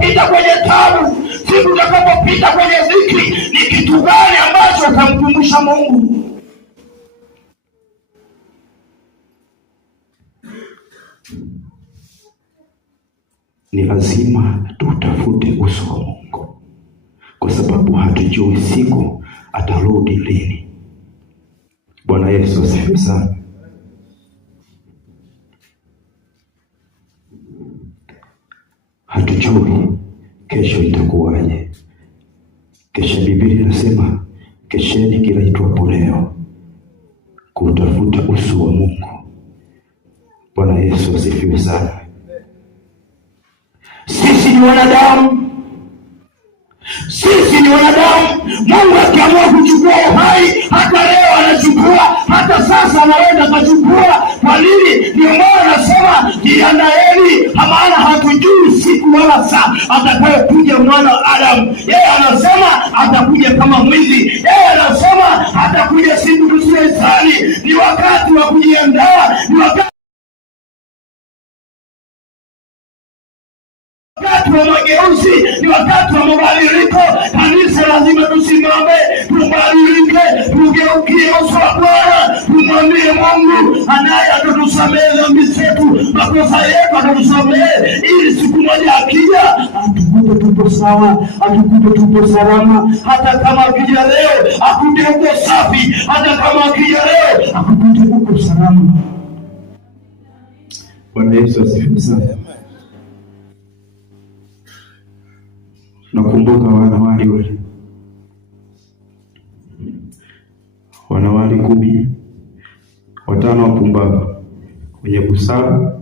pita kwenye tabu, siku utakapopita kwenye dhiki, ni kitu gani ambacho utamkumbusha Mungu? Ni lazima tutafute uso wa Mungu, kwa sababu hatujui siku atarudi lini. Bwana Yesu asifiwe sana. Hatujui kesho itakuwaje. Kesha Biblia inasema kesheni kila itwapo leo kutafuta uso wa Mungu. Bwana Yesu asifiwe sana. Sisi ni wanadamu. Sisi ni wanadamu. Mungu akiamua kuchukua uhai, hata leo anachukua, hata sasa anaweza kuchukua. Kwa nini? Ndio maana nasema jiandaeni, maana hatujui siku wala saa atakayokuja mwana wa Adamu. Yeye anasema atakuja kama mwizi. Yeye anasema atakuja siku tusiyohesani. Ni wakati wa kujiandaa, ni wakati wa mageuzi, ni wakati wa mabadiliko. Kanisa lazima tusimame, tubadilike, tugeukie uso wa Bwana, tumwambie Mungu anaye atatusamehe dhambi zetu, makosa yetu atatusamehe, ili siku moja akija atukute tupo sawa, atukute tupo salama. Hata kama akija leo akute uko safi, hata kama akija leo akute uko salama. Bwana Yesu asifiwe sana. Nakumbuka wanawali wale, wanawali 10, 5 wapumbavu, wenye busara